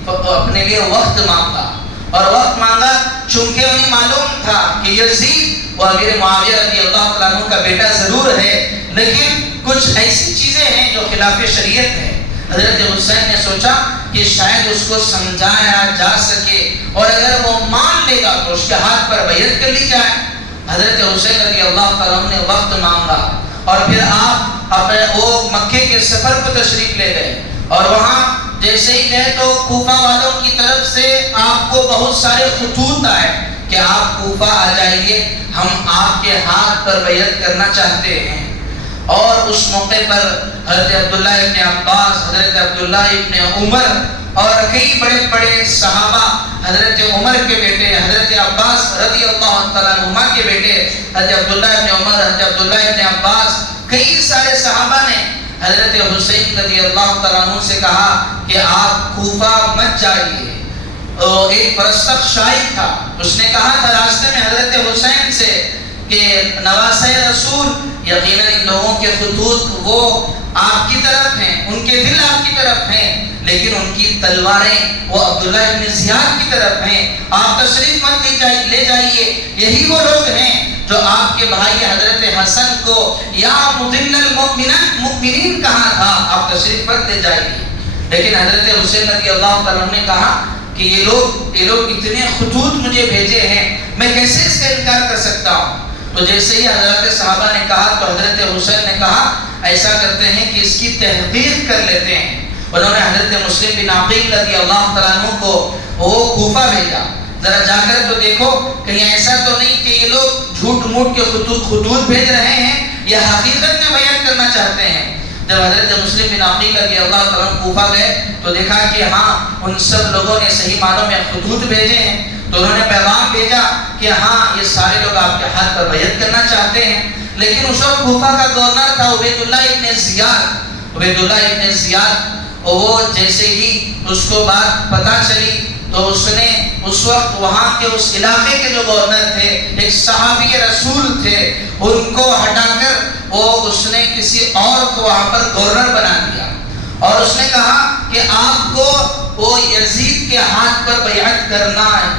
اپنے لیے وقت مانگا، اور وقت مانگا چونکہ انہیں معلوم تھا کہ یزید وہ امیر معاویہ رضی اللہ عنہ کا بیٹا ضرور ہے، لیکن کچھ ایسی چیزیں ہیں جو خلاف شریعت ہے۔ حضرت حسین نے سوچا کہ شاید اس کو سمجھایا جا سکے اور اگر وہ مان لے گا تو اس کے ہاتھ پر بیعت کر لی جائے۔ حضرت حسین رضی اللہ عنہ نے وقت مانگا اور پھر آپ اپنے وہ مکے کے سفر کو تشریف لے گئے، اور وہاں جیسے ہی گئے تو کوفہ والوں کی طرف سے آپ کو بہت سارے خطوط آئے کہ آپ کوفہ آ جائیے، ہم آپ کے ہاتھ پر بیعت کرنا چاہتے ہیں۔ اور اس موقع پر حضرت عبداللہ ابن عباس، حضرت عبداللہ ابن عمر اور کئی بڑے بڑے صحابہ، حضرت عمر کے بیٹے حضرت عباس رضی اللہ تعالیٰ عنہما کے بیٹے حضرت عبداللہ ابن عمر، حضرت عبداللہ ابن عباس، کئی سارے صحابہ نے حضرت حسین رضی اللہ تعالیٰ عنہ سے کہا کہ آپ کوفہ مت جائیے۔ ایک پرستش شاعر تھا، اس نے کہا تھا راستے میں حضرت حسین سے کہ نواسۂ رسول، یقیناً ان لوگوں کے خطوط وہ آپ کی طرف ہیں، ان کے دل آپ کی طرف ہیں، لیکن ان کی تلواریں وہ عبداللہ ابن زیاد کی طرف ہیں، آپ تشریف مت لے جائیے۔ یہی وہ لوگ ہیں جو آپ کے بھائی حضرت حسن کو یا مضل المؤمنین کہا تھا، آپ تشریف مت لے جائیے۔ لیکن حضرت حسین رضی اللہ تعالیٰ عنہ نے کہا کہ یہ لوگ اتنے خطوط مجھے بھیجے ہیں، میں کیسے اس کا انکار کر سکتا ہوں؟ تو جیسے ہی حضرت صحابہ نے کہا تو حضرت حسین نے کہا ایسا کرتے ہیں کہ اس کی تحقیق کر لیتے ہیں۔ انہوں نے حضرت مسلم بن عقیل رضی اللہ تعالیٰ عنہ کو وہ کوفہ بھیجا، ذرا جا کر تو دیکھو کہیں ایسا تو نہیں کہ یہ لوگ جھوٹ موٹ کے خطوط بھیج رہے ہیں یا حقیقت میں بیعت کرنا چاہتے ہیں۔ جب حضرت مسلم بن عقیل رضی اللہ تعالیٰ عنہ کوفہ گئے تو دیکھا کہ ہاں ان سب لوگوں نے صحیح معنوں میں خطوط بھیجے ہیں، تو انہوں نے پیغام بھیجا کہ ہاں یہ سارے لوگ آپ کے ہاتھ پر بیعت کرنا چاہتے ہیں۔ لیکن اس وقت کوفہ کا گورنر تھا عبیداللہ ابن زیاد، وہ جیسے ہی اس کو بات پتہ چلی تو اس نے اس وقت وہاں کے اس علاقے کے جو گورنر تھے، ایک صحابی رسول تھے، ان کو ہٹا کر اس نے کسی اور کو وہاں پر گورنر بنا دیا، اور اس نے کہا کہ آپ کو وہ یزید کے ہاتھ پر بیعت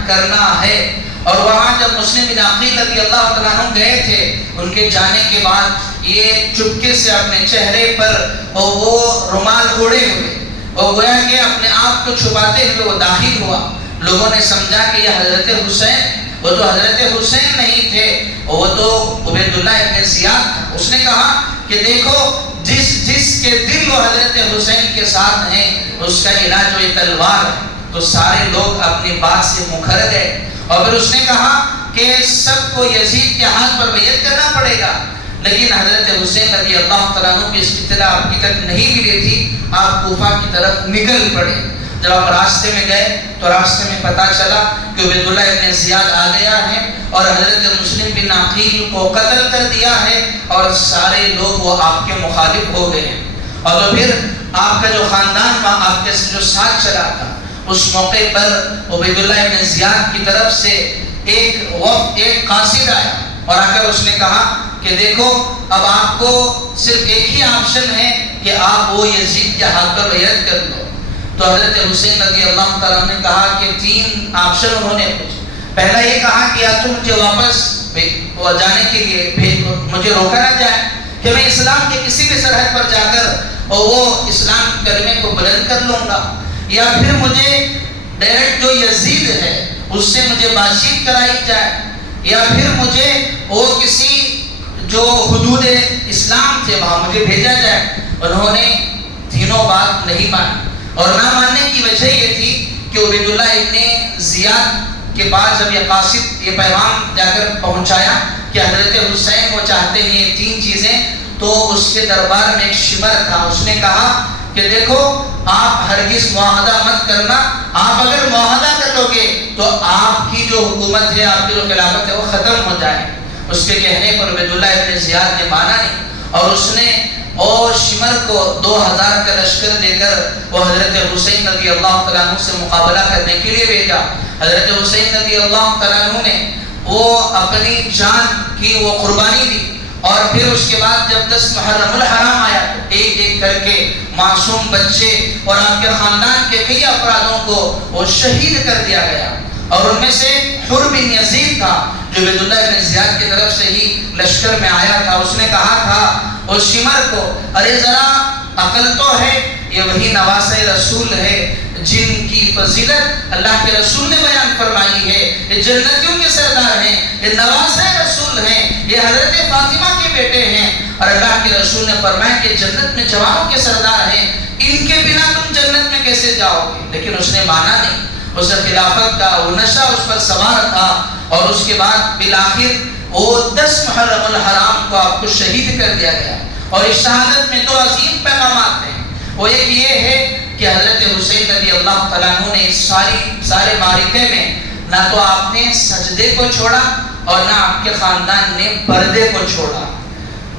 کرنا ہے۔ اور وہاں جب مسلم بن عقیل رضی اللہ تعالیٰ عنہ گئے تھے، ان کے جانے کے بعد یہ چپکے سے اپنے چہرے پر وہ رومال اوڑے ہوئے، وہ گویا کہ اپنے آپ کو چھپاتے ہوئے وہ داخل ہوا۔ لوگوں نے سمجھا کہ یہ حضرت حسین، وہ تو حضرت حسین نہیں تھے، وہ تو عبیداللہ ابن زیاد تھا۔ اس نے کہا کہ دیکھو جس کے دل وہ حضرت حسین کے ساتھ ہیں اس کا علاج وہ تلوار ہے۔ تو سارے لوگ اپنی بات سے مکر گئے، اور پھر اس نے کہا کہ سب کو یزید کے ہاتھ پر بیعت کرنا پڑے گا۔ لیکن حضرت حسین رضی اللہ تعالیٰ عنہ کی اس اطلاع آپ کی تک نہیں ملی تھی، آپ کوفہ کی طرف نکل پڑے۔ جب آپ راستے میں گئے تو راستے میں پتہ چلا کہ عبیداللہ ابن زیاد آ گیا ہے اور حضرت مسلم بن عقیل کو قتل کر دیا ہے، اور سارے لوگ وہ آپ کے مخالف ہو گئے ہیں۔ اور تو پھر آپ کا جو خاندان آپ کے جو ساتھ چلا تھا، اس موقع پر عبیداللہ ابن زیاد کی طرف سے ایک قاصد آیا اور آ کر اس نے کہا کہ دیکھو اب آپ کو صرف ایک ہی آپشن ہے کہ آپ وہ یزید کے ہاتھ پر بیعت کر لو۔ تو حضرت حسین رضی اللہ تعالیٰ نے کہا کہ 3 آپشن انہوں نے پوچھے۔ پہلا یہ کہا کہ یا تو مجھے واپس جانے کے لیے مجھے روکا نہ جائے کہ میں اسلام کے کسی بھی سرحد پر جا کر وہ اسلام کے کلمے کو بلند کر لوں گا، یا پھر مجھے ڈائریکٹ جو یزید ہے اس سے مجھے بات چیت کرائی جائے، یا پھر مجھے وہ کسی جو حدود اسلام تھے وہاں مجھے بھیجا جائے۔ انہوں نے تینوں بات نہیں مانی، اور نہ ماننے کی وجہ یہ تھی کہ عبیداللہ ابن زیاد کے بعد جب یہ قاصد یہ پیغام جا کر پہنچایا کہ حضرت حسین وہ چاہتے ہیں یہ 3 چیزیں، تو اس کے دربار میں ایک شمر تھا، اس نے کہا کہ دیکھو آپ ہرگز معاہدہ مت کرنا، آپ اگر معاہدہ کر لو گے تو آپ کی جو حکومت ہے، آپ کی جو خلافت ہے وہ ختم ہو جائے۔ اس کے کہنے پر عبیداللہ ابن زیاد نے مانا نہیں، اور اس نے شمر کو 2000 کا لشکر دے کر وہ حضرت حسین رضی اللہ تعالیٰ عنہ سے مقابلہ کرنے کے لیے بھیجا۔ حضرت حسین رضی اللہ تعالیٰ عنہ نے وہ اپنی جان کی وہ قربانی دی، اور پھر اس کے بعد جب 10 محرم الحرام آیا تو ایک ایک کر کے معصوم بچے اور آپ کے خاندان کے کئی افرادوں کو وہ شہید کر دیا گیا، اور ان میں سے حر بن یزید تھا جو عبیداللہ ابن زیاد کی طرف سے ہی لشکر میں آیا تھا۔ اس نے کہا تھا اس شمر کو، ارے ذرا عقل تو ہے، یہ وہی نواسۂ رسول ہے جن کی فضیلت اللہ کے رسول نے بیان فرمائی ہے، یہ جنتیوں کے سردار ہیں، یہ نواسۂ رسول رسول ہیں، یہ حضرت فاطمہ کے بیٹے ہیں، اور اللہ کے رسول نے فرمایا کہ جنت میں جوانوں کے سردار ہیں، ان کے بنا تم جنت میں کیسے جاؤ گے؟ لیکن اس نے مانا نہیں، اسے خلافت کا وہ نشہ اس پر سوار تھا، اور اس کے بعد بالآخر وہ 10 محرم الحرام کو آپ کو شہید کر دیا گیا۔ اور اس شہادت میں 2 عظیم پیغامات ہیں، وہ ایک یہ ہے کہ حضرت حسین رضی اللہ تعالیٰ عنہ نے اس سارے معرکے میں نہ تو آپ نے سجدے کو چھوڑا اور نہ آپ کے خاندان نے پردے کو چھوڑا۔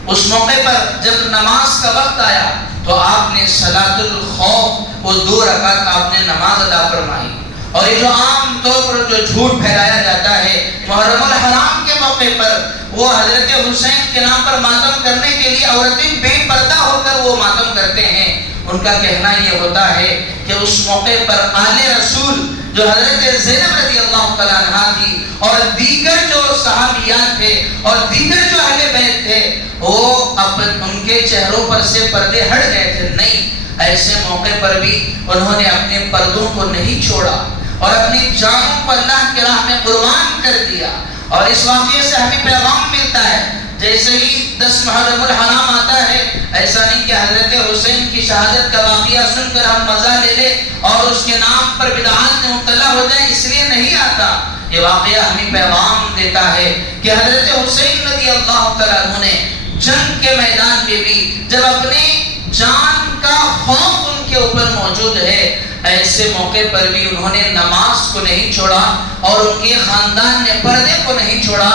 اس موقع پر جب نماز کا وقت آیا تو آپ نے صلاۃ الخوف وہ 2 رکعت آپ نے نماز ادا فرمائی۔ اور یہ جو عام طور پر جو جھوٹ پھیلایا جاتا ہے محرم الحرام کے موقع پر وہ حضرت حسین کے نام پر ماتم کرنے کے لیے عورتیں بے پردہ ہو کر وہ ماتم کرتے ہیں، ان کا کہنا یہ ہوتا ہے کہ اس موقع پر آل رسول جو حضرت زینب رضی اللہ تعالیٰ عنہ تھی اور دیگر جو صحابیات تھے اور دیگر جو اہل بیت تھے وہ ان کے چہروں پر سے پردے ہٹ گئے تھے۔ نہیں، ایسے موقع پر بھی انہوں نے اپنے پردوں کو نہیں چھوڑا اور اپنی جانوں کو اللہ کی راہ میں قربان کر دیا۔ اور اس واقعے سے ہمیں پیغام ملتا ہے، جیسے ہی 10 محرم الحرام آتا ہے، ایسا نہیں کہ حضرت حسین کی شہادت کا واقعہ سن کر ہم مزہ لے لیں اور اس کے نام پر بدعات میں مبتلا ہو جائیں، اس لیے نہیں آتا۔ یہ واقعہ ہمیں پیغام دیتا ہے کہ حضرت حسین رضی اللہ تعالیٰ عنہ نے جنگ کے میدان میں بھی جب اپنے جان کا خوف ان کے اوپر موجود ہے، ایسے موقع پر بھی انہوں نے نماز کو نہیں چھوڑا اور ان کے خاندان نے پردے کو نہیں چھوڑا،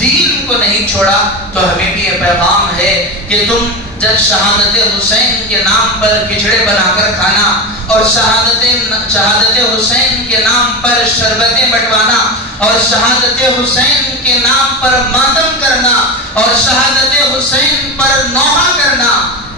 دین کو نہیں چھوڑا۔ تو ہمیں بھی یہ پیغام ہے کہ تم جب شہادت حسین کے نام پر کھچڑے بنا کر کھانا اور شہادت حسین کے نام پر شربتیں بٹوانا اور شہادت حسین کے نام پر ماتم کرنا اور شہادت حسین پر نوحہ کرنا،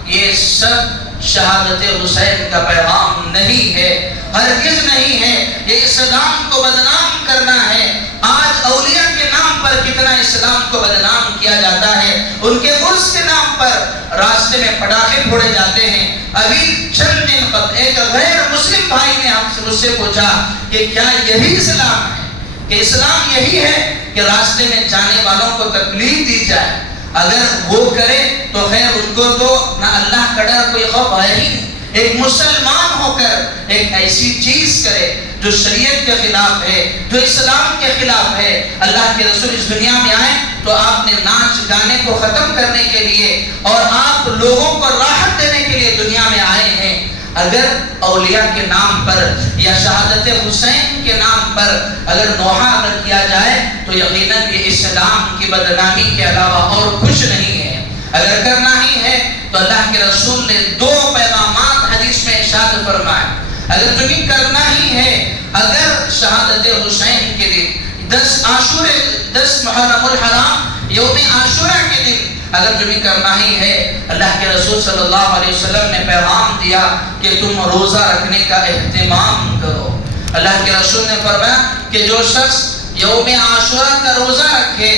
یہ سب شہادت حسین کا پیغام نہیں ہے، ہرگز نہیں ہے۔ یہ اسلام کو بدنام کرنا ہے۔ آج اولیاء کے نام پر کتنا اسلام کو بدنام کیا جاتا ہے، ان کے عرس کے نام پر راستے میں پٹاخے پھوڑے جاتے ہیں۔ ابھی چند دن قبل ایک غیر مسلم بھائی نے مجھ سے پوچھا کہ کیا یہی اسلام ہے، کہ اسلام یہی ہے کہ راستے میں جانے والوں کو تکلیف دی جائے؟ اگر وہ کرے تو خیر، ان کو تو نہ اللہ کا ڈر کوئی خوف ہے ہی نہیں۔ ایک مسلمان ہو کر ایک ایسی چیز کرے جو شریعت کے خلاف ہے، جو اسلام کے خلاف ہے۔ اللہ کے رسول اس دنیا میں آئے تو آپ نے ناچ گانے کو ختم کرنے کے لیے اور آپ لوگوں کو راحت دینے کے لیے دنیا میں آئے ہیں۔ اگر اولیاء کے نام پر یا شہادت حسین کے نام پر اگر نوحہ اگر کیا جائے تو یقیناً یہ اسلام کی بدنامی کے علاوہ اور کچھ نہیں ہے۔ اگر کرنا ہی ہے تو اللہ کے رسول نے 2 پیغامات حدیث میں ارشاد فرمائے۔ اگر تمہیں کرنا ہی ہے، اگر شہادت حسین کے دن 10 محرم الحرام یوم عاشورہ کے دن اگر تمہیں کرنا ہی ہے، اللہ کے رسول صلی اللہ علیہ وسلم نے پیغام دیا کہ تم روزہ رکھنے کا اہتمام کرو۔ اللہ کے رسول نے فرمایا کہ جو شخص یوم عاشورہ کا روزہ رکھے،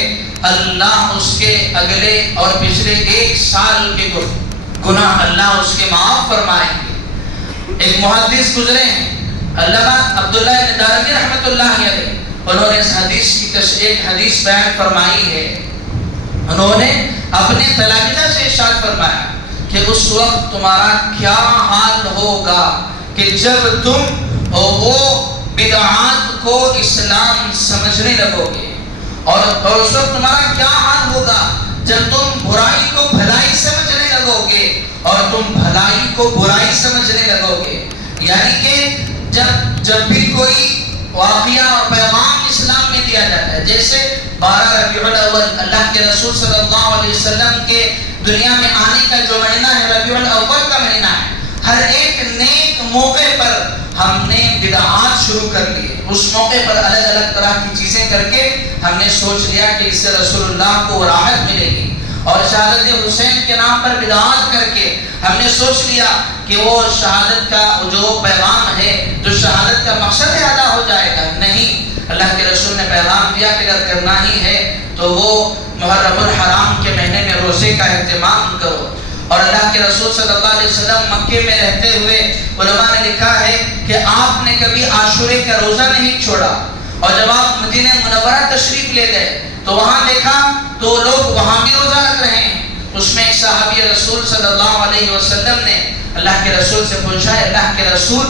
اللہ اس کے اگلے اور پچھلے 1 سال کے گناہ اللہ اس کے معاف فرمائیں گے۔ ایک محدث گزرے ہیں علامہ عبداللہ بن دارمی رحمۃ اللہ علیہ، انہوں نے اس حدیث کی ایک حدیث بیان فرمائی ہے۔ انہوں نے اپنے تلامذہ سے ارشاد فرمایا کہ اس وقت تمہارا کیا حال ہوگا کہ جب تم وہ بدعات کو اسلام سمجھنے لگو گے، اور اس وقت تمہارا کیا حال ہوگا جب تم برائی کو بھلائی سمجھنے لگو گے اور تم بھلائی کو برائی سمجھنے لگو گے۔ یعنی کہ جب بھی کوئی واقعہ اور پیغام اسلام میں دیا جاتا ہے، جیسے 12 ربیع الاول اللہ کے رسول صلی اللہ علیہ وسلم کے دنیا میں آنے کا جو مہینہ ہے ربیع الاول کا مہینہ ہے، ہر ایک نیک موقع پر ہم نے بدعات شروع کر لیے۔ اس موقع پر الگ الگ طرح کی چیزیں کر کے ہم نے سوچ لیا کہ اس سے رسول اللہ کو راحت ملے گی، اور شہادت حسین کے نام پر بدعات کر کے ہم نے سوچ لیا کہ وہ شہادت کا جو پیغام ہے، جو شہادت کا مقصد ہے، ادا ہو جائے گا۔ نہیں، اللہ کے رسول نے پیغام دیا کہ اگر کرنا ہی ہے تو وہ محرم الحرام کے مہینے میں روزے کا اہتمام کرو۔ اور اللہ کے رسول صلی اللہ علیہ وسلم مکے میں رہتے ہوئے علماء نے لکھا ہے کہ آپ نے کبھی عاشورے کا روزہ نہیں چھوڑا، اور جب آپ مدینہ منورہ تشریف لے گئے تو وہاں دیکھا تو کے رسول صلی اللہ علیہ وسلم نے اللہ کے رسول سے پوچھا ہے اللہ کے رسول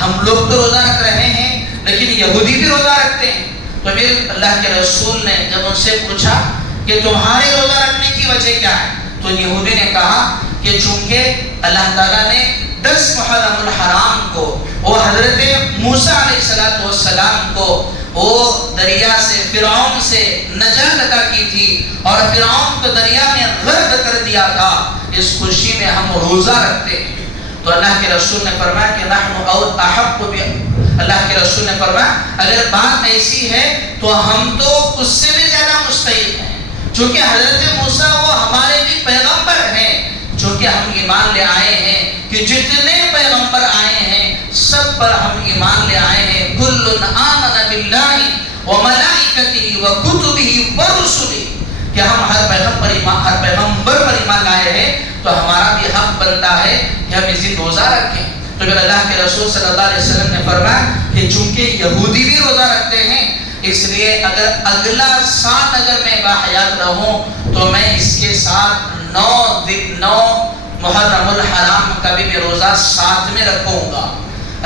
ہم لوگ تو روزہ رکھ رہے ہیں لیکن یہودی بھی روزہ رکھتے ہیں. تو پھر اللہ کے رسول نے جب ان سے پوچھا کہ تمہارے روزہ رکھنے کی وجہ کیا ہے تو یہودی نے کہا کہ چونکہ اللہ تعالیٰ نے 10 محرم الحرام کو وہ حضرت موسیٰ علیہ السلام کو وہ دریا سے فرعون سے نجات عطا کی تھی اور فرعون کو دریا میں غرق کر دیا تھا، اس خوشی میں ہم روزہ رکھتے ہیں. تو اللہ کے رسول نے فرمایا کہ نحن اور احق بھی، اللہ کے رسول نے فرمایا اگر بات ایسی ہے تو ہم تو اس سے بھی زیادہ مستحق ہیں، چونکہ حضرت موسیٰ وہ ہمارے بھی پیغمبر ہیں. چونکہ ہم ایمان لے آئے ہیں کہ جتنے پیغمبر آئے ہیں سب پر ہم ایمان لے آئے ہیں. کل آمن باللہ وملائکتہ وکتبہ ورسلہ، کہ ہم ہر پیغمبر پر ایمان لائے ہیں تو ہمارا بھی حق بنتا ہے کہ ہم اسی روزہ رکھیں. تو پھر اللہ کے رسول صلی اللہ علیہ وسلم نے فرمایا کہ چونکہ یہودی بھی روزہ رکھتے ہیں اس لیے اگر اگلا سال اگر میں باحیات رہوں تو میں اس کے ساتھ 9 محرم الحرام کا بھی روزہ ساتھ میں رکھوں گا.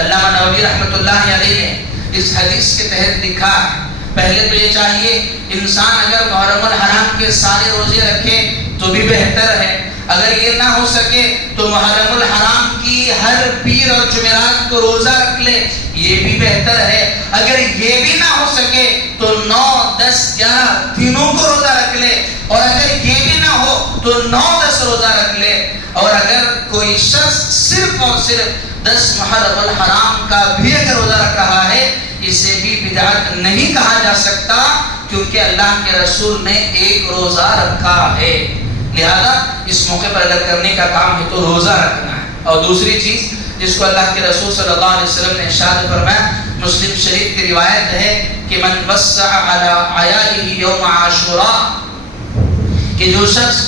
علامہ نووی رحمۃ اللہ علیہ نے اس حدیث کے تحت لکھا ہے پہلے تو یہ چاہیے انسان اگر محرم الحرام کے سارے روزے رکھے تو بھی بہتر ہے، اگر یہ نہ ہو سکے تو محرم الحرام کی ہر پیر اور جمعرات کو روزہ رکھ لے، یہ بھی بہتر ہے. اگر یہ بھی نہ ہو سکے تو 9، 10، 11 دنوں کو روزہ رکھ لے، اور اگر یہ بھی نہ ہو تو 9، 10 روزہ رکھ لے. اور اگر کوئی شخص صرف اور صرف 10 محرم الحرام کا بھی اگر روزہ رکھ رہا ہے اسے بھی بدعت نہیں کہا جا سکتا، کیونکہ اللہ کے رسول نے ایک روزہ رکھا ہے. لہذا اس موقع پر اگر کرنے کا کام ہے تو روزہ رکھنا ہے. اور دوسری چیز جس کو اللہ کے رسول صلی اللہ علیہ وسلم نے ارشاد فرمایا، مسلم شریف کی روایت ہے کہ من وسع علی عیاله یوم عاشوراء، کہ جو شخص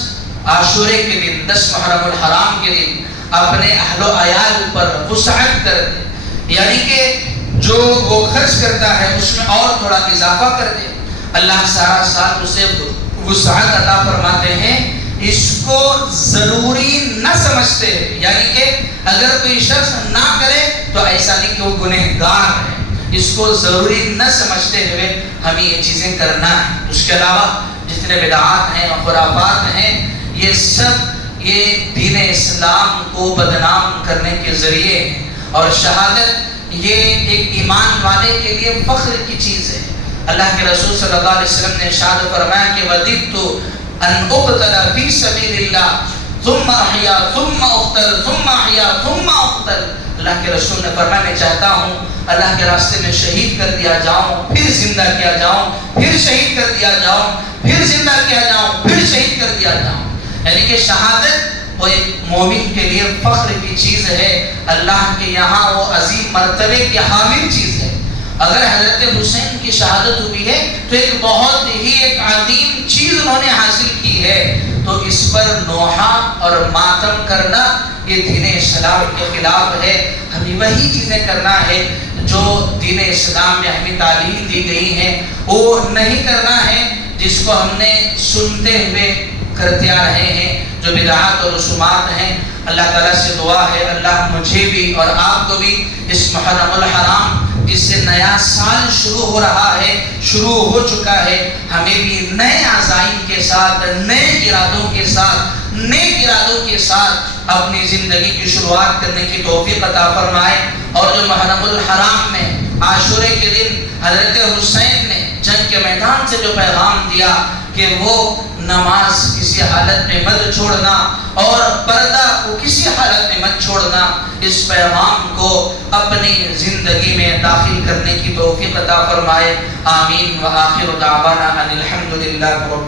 عاشورے کے دن 10 محرم الحرام کے دن اپنے اہل و عیال پر وسعت کر دے، یعنی کہ جو وہ خرچ کرتا ہے اس میں اور تھوڑا اضافہ کر دے، اللہ سارا سال اسے وسعت عطا فرماتے ہیں. اس کو ضروری نہ سمجھتے ہیں، یعنی کہ اگر کوئی شخص نہ کرے تو ایسا نہیں کہ وہ گنہگار ہے، اس کو ضروری نہ سمجھتے ہوئے ہمیں یہ چیزیں کرنا ہے. اس کے علاوہ جتنے بدعات ہیں اور خرافات ہیں یہ سب یہ دین اسلام کو بدنام کرنے کے ذریعے ہیں، اور شہادت یہ ایک ایمان والے کے لیے فخر کی چیز ہے. اللہ کے رسول صلی اللہ علیہ وسلم نے ارشاد فرمایا کہ وَدِدْتُ ان اقتل فی سبیل اللہ ثم احیا ثم اقتل ثم احیا ثم اقتل. اللہ کے رسول نے فرمایا میں چاہتا ہوں اللہ کے راستے میں شہید کر دیا جاؤں، پھر زندہ کیا جاؤں، پھر شہید کر دیا جاؤں، پھر زندہ کیا جاؤں، پھر شہید کر دیا جاؤں. یعنی کہ شہادت وہ ایک مومن کے لیے فخر کی چیز ہے، اللہ کے یہاں وہ عظیم مرتبے کی حامل چیز ہے. اگر حضرت حسین کی شہادت ہوئی ہے تو ایک بہت ہی ایک عظیم چیز انہوں نے حاصل کی ہے، تو اس پر نوحہ اور ماتم کرنا یہ دین اسلام کے خلاف ہے. ہمیں وہی چیزیں کرنا ہے جو دین اسلام میں ہمیں تعلیم دی گئی ہیں، وہ نہیں کرنا ہے جس کو ہم نے سنتے ہوئے کرتے آ رہے ہیں جو بدعات اور رسومات ہیں. اللہ تعالیٰ سے دعا ہے اللہ مجھے بھی اور آپ کو بھی اس محرم الحرام جس سے نیا سال شروع ہو رہا ہے، شروع ہو چکا ہے، ہمیں بھی نئے عزائم کے ساتھ، نئے ارادوں کے ساتھ اپنی زندگی کی شروعات کرنے کی توفیق عطا فرمائے. اور جو محرم الحرام میں عاشورے کے دن حضرت حسین نے جنگ کے میدان سے جو پیغام دیا کہ وہ نماز کسی حالت میں مت چھوڑنا اور پردہ کو کسی حالت میں مت چھوڑنا، اس پیغام کو اپنی زندگی میں داخل کرنے کی توفیق عطا فرمائے. آمین. وآخر دعوانا ان الحمد للہ رب